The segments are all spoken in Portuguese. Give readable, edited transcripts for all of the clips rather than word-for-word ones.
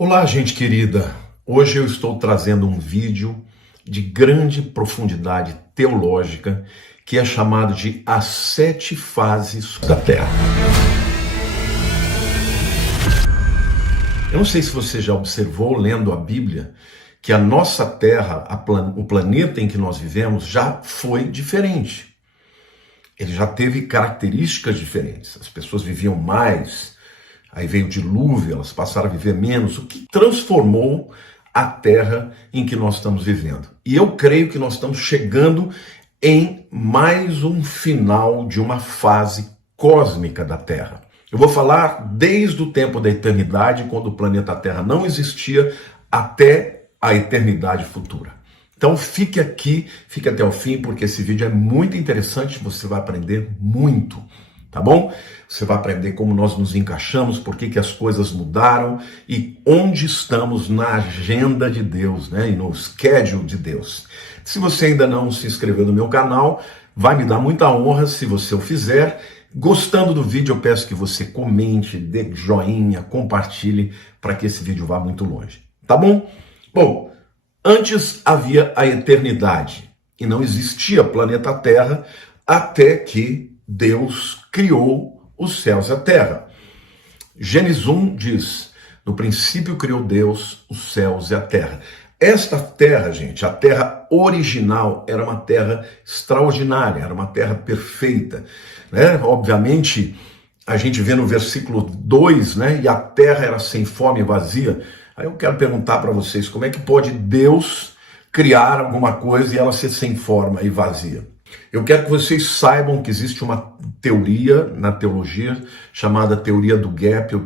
Olá, gente querida. Hoje eu estou trazendo um vídeo de grande profundidade teológica que é chamado de As 7 Fases da Terra. Eu não sei se você já observou, lendo a Bíblia, que a nossa Terra, o planeta em que nós vivemos, já foi diferente. Ele já teve características diferentes. As pessoas viviam mais, aí veio o dilúvio, elas passaram a viver menos, o que transformou a Terra em que nós estamos vivendo. E eu creio que nós estamos chegando em mais um final de uma fase cósmica da Terra. Eu vou falar desde o tempo da eternidade, quando o planeta Terra não existia, até a eternidade futura. Então fique aqui, fique até o fim, porque esse vídeo é muito interessante, você vai aprender muito, tá bom? Você vai aprender como nós nos encaixamos, por que as coisas mudaram e onde estamos na agenda de Deus, né? E no schedule de Deus. Se você ainda não se inscreveu no meu canal, vai me dar muita honra se você o fizer. Gostando do vídeo, eu peço que você comente, dê joinha, compartilhe, para que esse vídeo vá muito longe, tá bom? Bom, antes havia a eternidade e não existia planeta Terra até que Deus criou os céus e a terra. Gênesis 1 diz: no princípio criou Deus os céus e a terra. Esta terra, gente, a terra original, era uma terra extraordinária, era uma terra perfeita, né? Obviamente, a gente vê no versículo 2, né? E a terra era sem forma e vazia. Aí eu quero perguntar para vocês, como é que pode Deus criar alguma coisa e ela ser sem forma e vazia? Eu quero que vocês saibam que existe uma teoria na teologia chamada teoria do gap, ou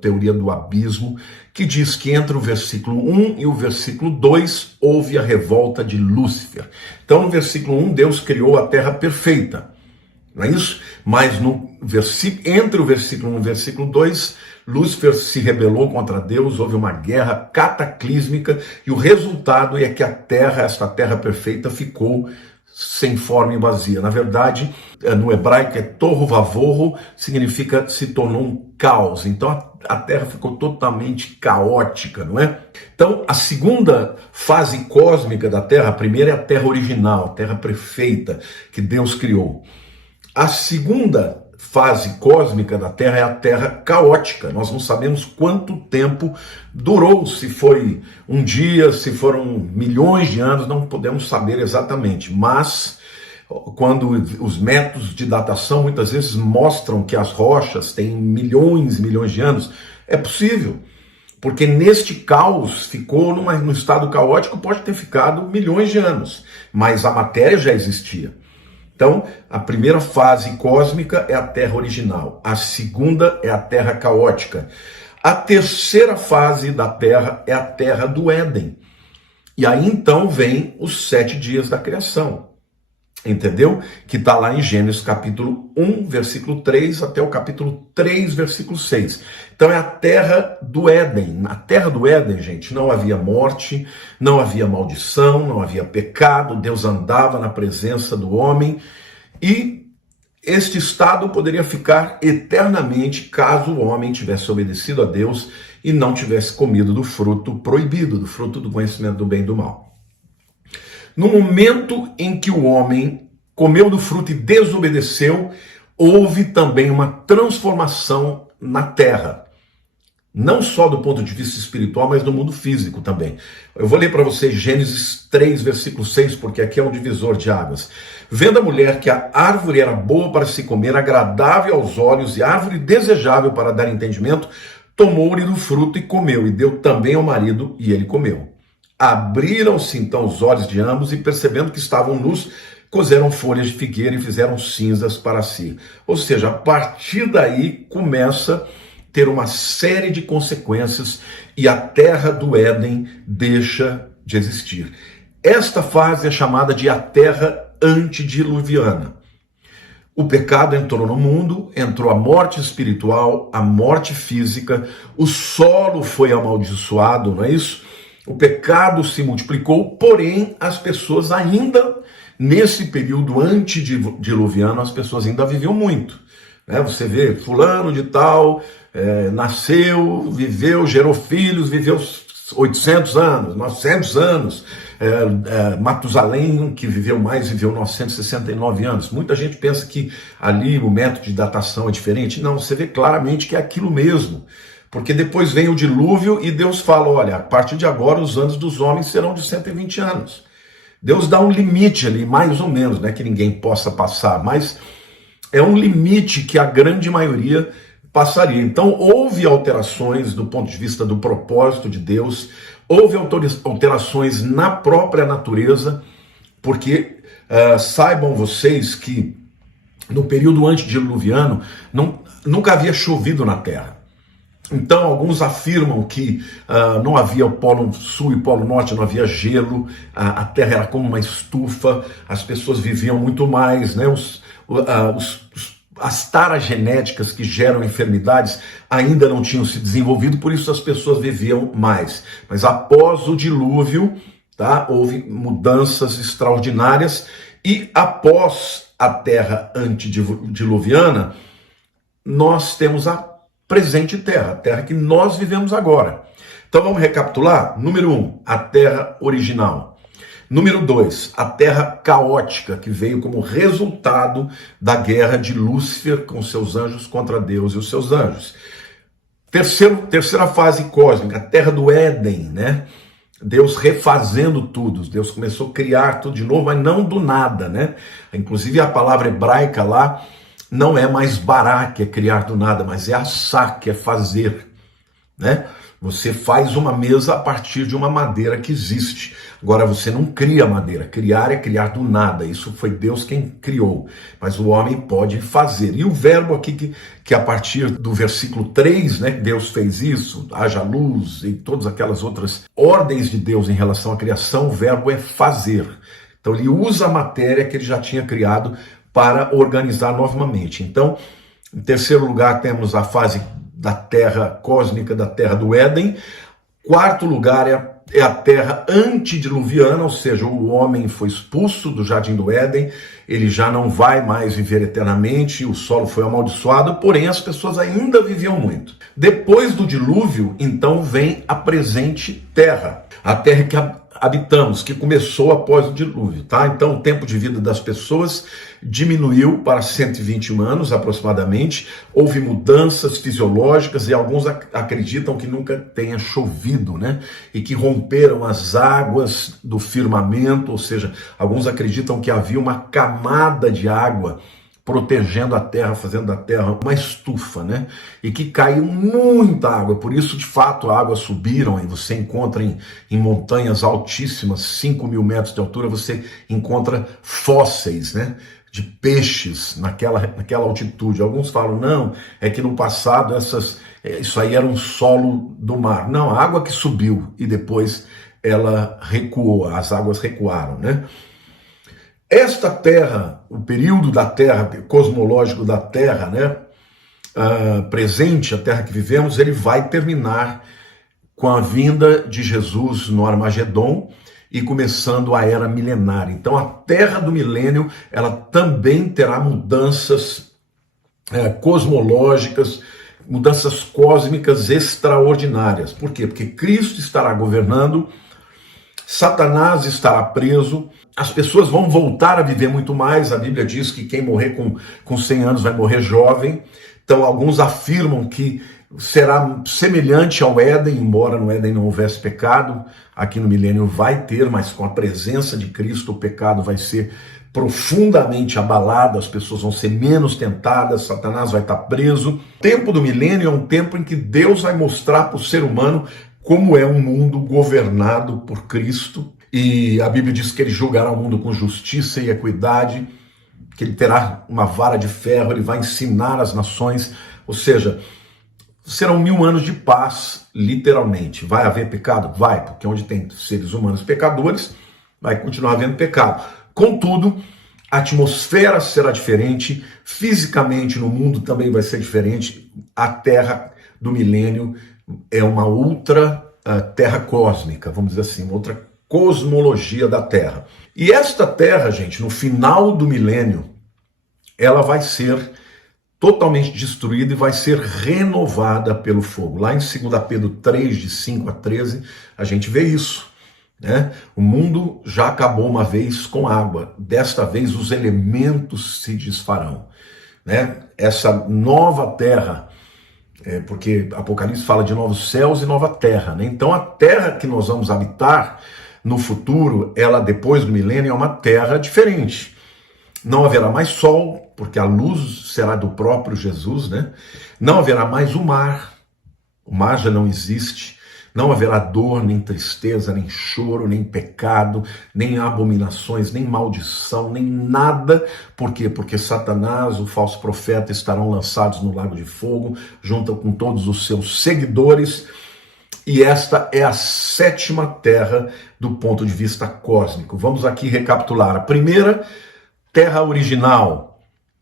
teoria do abismo, que diz que entre o versículo 1 e o versículo 2 houve a revolta de Lúcifer. Então no versículo 1 Deus criou a terra perfeita, não é isso? Mas entre o versículo 1 e o versículo 2, Lúcifer se rebelou contra Deus, houve uma guerra cataclísmica e o resultado é que a terra, esta terra perfeita, ficou sem forma e vazia. Na verdade, no hebraico é tohu vavohu, significa se tornou um caos. Então a terra ficou totalmente caótica, não é? Então a segunda fase cósmica da terra, a primeira é a terra original, a terra perfeita que Deus criou. A segunda fase cósmica da Terra é a Terra caótica. Nós não sabemos quanto tempo durou, se foi um dia, se foram milhões de anos, não podemos saber exatamente. Mas, quando os métodos de datação muitas vezes mostram que as rochas têm milhões e milhões de anos, é possível. Porque neste caos, ficou no estado caótico, pode ter ficado milhões de anos, mas a matéria já existia. Então, a primeira fase cósmica é a Terra original, a segunda é a Terra caótica. A terceira fase da Terra é a Terra do Éden. E aí então vem os 7 dias da criação, entendeu? Que está lá em Gênesis capítulo 1, versículo 3, até o capítulo 3, versículo 6. Então é a Terra do Éden. Na Terra do Éden, gente, não havia morte, não havia maldição, não havia pecado, Deus andava na presença do homem e este estado poderia ficar eternamente caso o homem tivesse obedecido a Deus e não tivesse comido do fruto proibido, do fruto do conhecimento do bem e do mal. No momento em que o homem comeu do fruto e desobedeceu, houve também uma transformação na terra. Não só do ponto de vista espiritual, mas do mundo físico também. Eu vou ler para vocês Gênesis 3, versículo 6, porque aqui é um divisor de águas. Vendo a mulher que a árvore era boa para se comer, agradável aos olhos e árvore desejável para dar entendimento, tomou-lhe do fruto e comeu, e deu também ao marido, e ele comeu. Abriram-se então os olhos de ambos e, percebendo que estavam nus, cozeram folhas de figueira e fizeram cinzas para si. Ou seja, a partir daí começa a ter uma série de consequências e a terra do Éden deixa de existir. Esta fase é chamada de a terra antediluviana. O pecado entrou no mundo, entrou a morte espiritual, a morte física, o solo foi amaldiçoado, não é isso? O pecado se multiplicou, porém as pessoas ainda, nesse período antediluviano, as pessoas ainda viviam muito. né? Você vê fulano de tal, nasceu, viveu, gerou filhos, viveu 800 anos, 900 anos. Matusalém, que viveu mais, viveu 969 anos. Muita gente pensa que ali o método de datação é diferente. Não, você vê claramente que é aquilo mesmo. Porque depois vem o dilúvio e Deus fala, olha, a partir de agora os anos dos homens serão de 120 anos. Deus dá um limite ali, mais ou menos, né, que ninguém possa passar, mas é um limite que a grande maioria passaria. Então houve alterações do ponto de vista do propósito de Deus, houve alterações na própria natureza, porque saibam vocês que no período antediluviano nunca havia chovido na Terra. Então, alguns afirmam que não havia o Polo Sul e Polo Norte, não havia gelo, a Terra era como uma estufa, as pessoas viviam muito mais, né? As taras genéticas que geram enfermidades ainda não tinham se desenvolvido, por isso as pessoas viviam mais. Mas após o dilúvio, tá, houve mudanças extraordinárias, e após a Terra antediluviana, nós temos a presente terra, a terra que nós vivemos agora. Então vamos recapitular. Número 1, a terra original. Número 2, a terra caótica, que veio como resultado da guerra de Lúcifer com seus anjos contra Deus e os seus anjos. Terceira fase cósmica, a terra do Éden, né? Deus refazendo tudo, Deus começou a criar tudo de novo, mas não do nada, né? Inclusive a palavra hebraica lá não é mais bará, que é criar do nada, mas é assá, que é fazer, né? Você faz uma mesa a partir de uma madeira que existe. Agora você não cria madeira, criar é criar do nada, isso foi Deus quem criou, mas o homem pode fazer. E o verbo aqui, que a partir do versículo 3, né, Deus fez isso, haja luz e todas aquelas outras ordens de Deus em relação à criação, o verbo é fazer. Então ele usa a matéria que ele já tinha criado para organizar novamente. Então, em terceiro lugar, temos a fase da terra cósmica, da terra do Éden. Quarto lugar é a terra antediluviana, ou seja, o homem foi expulso do jardim do Éden, ele já não vai mais viver eternamente, o solo foi amaldiçoado, porém as pessoas ainda viviam muito. Depois do dilúvio, então, vem a presente terra, a terra que habitamos, que começou após o dilúvio, tá? Então o tempo de vida das pessoas diminuiu para 121 anos aproximadamente, houve mudanças fisiológicas e alguns acreditam que nunca tenha chovido, né? E que romperam as águas do firmamento, ou seja, alguns acreditam que havia uma camada de água protegendo a terra, fazendo da terra uma estufa, né? E que caiu muita água, por isso de fato a água subiram, e você encontra em montanhas altíssimas, 5.000 metros de altura, você encontra fósseis, né? De peixes naquela altitude. Alguns falam, não, é que no passado isso aí era um solo do mar. Não, a água que subiu e depois ela recuou, as águas recuaram, né? Esta terra, o período da terra, cosmológico da terra, né, presente, a terra que vivemos, ele vai terminar com a vinda de Jesus no Armagedon e começando a era milenária. Então a terra do milênio, ela também terá mudanças cosmológicas, mudanças cósmicas extraordinárias. Por quê? Porque Cristo estará governando, Satanás estará preso, as pessoas vão voltar a viver muito mais. A Bíblia diz que quem morrer com 100 anos vai morrer jovem. Então alguns afirmam que será semelhante ao Éden, embora no Éden não houvesse pecado, aqui no milênio vai ter, mas com a presença de Cristo o pecado vai ser profundamente abalado, as pessoas vão ser menos tentadas, Satanás vai estar preso. O tempo do milênio é um tempo em que Deus vai mostrar para o ser humano como é um mundo governado por Cristo, e a Bíblia diz que ele julgará o mundo com justiça e equidade, que ele terá uma vara de ferro, ele vai ensinar as nações, ou seja, serão 1000 anos de paz, literalmente. Vai haver pecado? Vai, porque onde tem seres humanos pecadores, vai continuar havendo pecado. Contudo, a atmosfera será diferente, fisicamente no mundo também vai ser diferente, a terra do milênio é uma outra terra cósmica, vamos dizer assim, uma outra cosmologia da Terra. E esta Terra, gente, no final do milênio, ela vai ser totalmente destruída e vai ser renovada pelo fogo. Lá em 2 Pedro 3, de 5 a 13, a gente vê isso, né? O mundo já acabou uma vez com água, desta vez os elementos se desfarão, né? Essa nova terra, porque Apocalipse fala de novos céus e nova terra, né? Então a terra que nós vamos habitar no futuro, ela depois do milênio é uma terra diferente. Não haverá mais sol, porque a luz será do próprio Jesus, né? Não haverá mais o mar já não existe. Não haverá dor, nem tristeza, nem choro, nem pecado, nem abominações, nem maldição, nem nada. Por quê? Porque Satanás, o falso profeta, estarão lançados no lago de fogo, junto com todos os seus seguidores. E esta é a 7ª terra do ponto de vista cósmico. Vamos aqui recapitular. A primeira, terra original,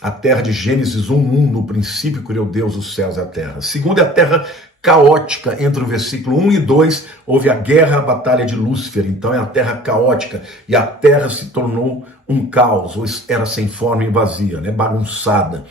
a terra de Gênesis 1:1, no princípio criou Deus os céus e a terra. A segunda é a terra caótica, entre o versículo 1 e 2, houve a guerra, a batalha de Lúcifer, então é a terra caótica, e a terra se tornou um caos, ou era sem forma e vazia, né, bagunçada.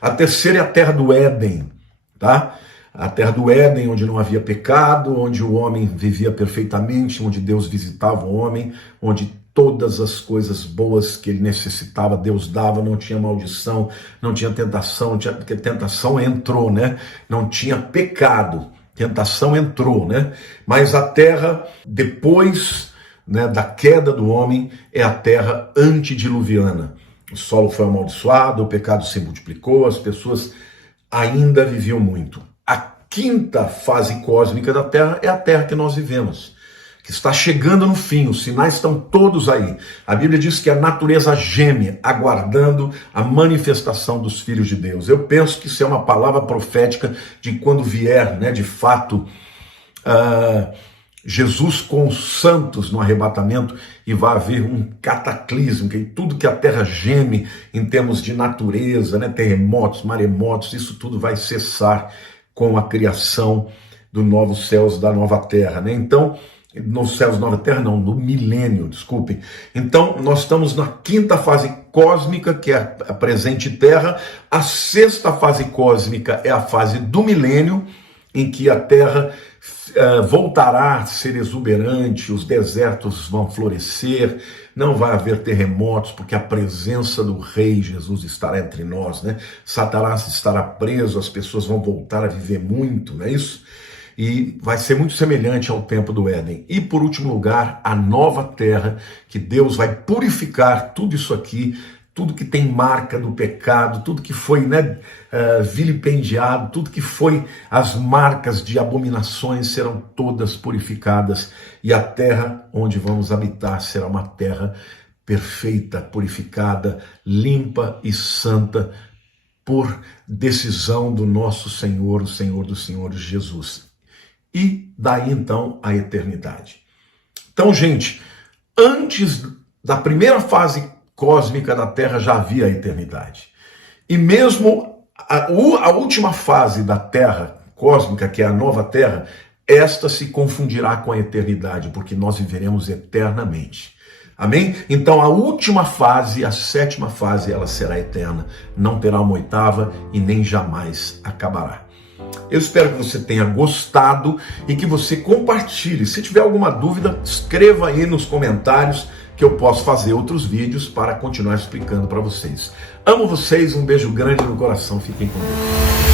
A terceira é a terra do Éden, tá? A terra do Éden, onde não havia pecado, onde o homem vivia perfeitamente, onde Deus visitava o homem, onde todas as coisas boas que ele necessitava, Deus dava, não tinha maldição, não tinha tentação, porque tentação entrou, né? Não tinha pecado, tentação entrou, né? Mas a terra, depois, né, da queda do homem, é a terra antediluviana. O solo foi amaldiçoado, o pecado se multiplicou, as pessoas ainda viviam muito. A quinta fase cósmica da terra é a terra que nós vivemos, que está chegando no fim, os sinais estão todos aí. A Bíblia diz que a natureza geme, aguardando a manifestação dos filhos de Deus. Eu penso que isso é uma palavra profética de quando vier, né, de fato, Jesus com os santos no arrebatamento, e vai haver um cataclismo, que tudo que a terra geme em termos de natureza, né, terremotos, maremotos, isso tudo vai cessar com a criação dos novos céus, da nova terra, né? Então, nos céus, nova terra, não, no milênio, desculpem. Então, nós estamos na quinta fase cósmica, que é a presente terra. A sexta fase cósmica é a fase do milênio, em que a terra voltará a ser exuberante, os desertos vão florescer, não vai haver terremotos, porque a presença do Rei Jesus estará entre nós, né? Satanás estará preso, as pessoas vão voltar a viver muito, não é isso? E vai ser muito semelhante ao tempo do Éden. E por último lugar, a nova terra, que Deus vai purificar tudo isso aqui, tudo que tem marca do pecado, tudo que foi, né, vilipendiado, tudo que foi as marcas de abominações serão todas purificadas, e a terra onde vamos habitar será uma terra perfeita, purificada, limpa e santa, por decisão do nosso Senhor, o Senhor dos Senhores Jesus. E daí então a eternidade. Então, gente, antes da primeira fase cósmica da Terra já havia a eternidade. E mesmo a última fase da Terra cósmica, que é a nova Terra, esta se confundirá com a eternidade, porque nós viveremos eternamente. Amém? Então a última fase, a 7ª fase, ela será eterna, não terá uma 8ª e nem jamais acabará. Eu espero que você tenha gostado e que você compartilhe. Se tiver alguma dúvida, escreva aí nos comentários, que eu posso fazer outros vídeos para continuar explicando para vocês. Amo vocês, um beijo grande no coração, fiquem com Deus.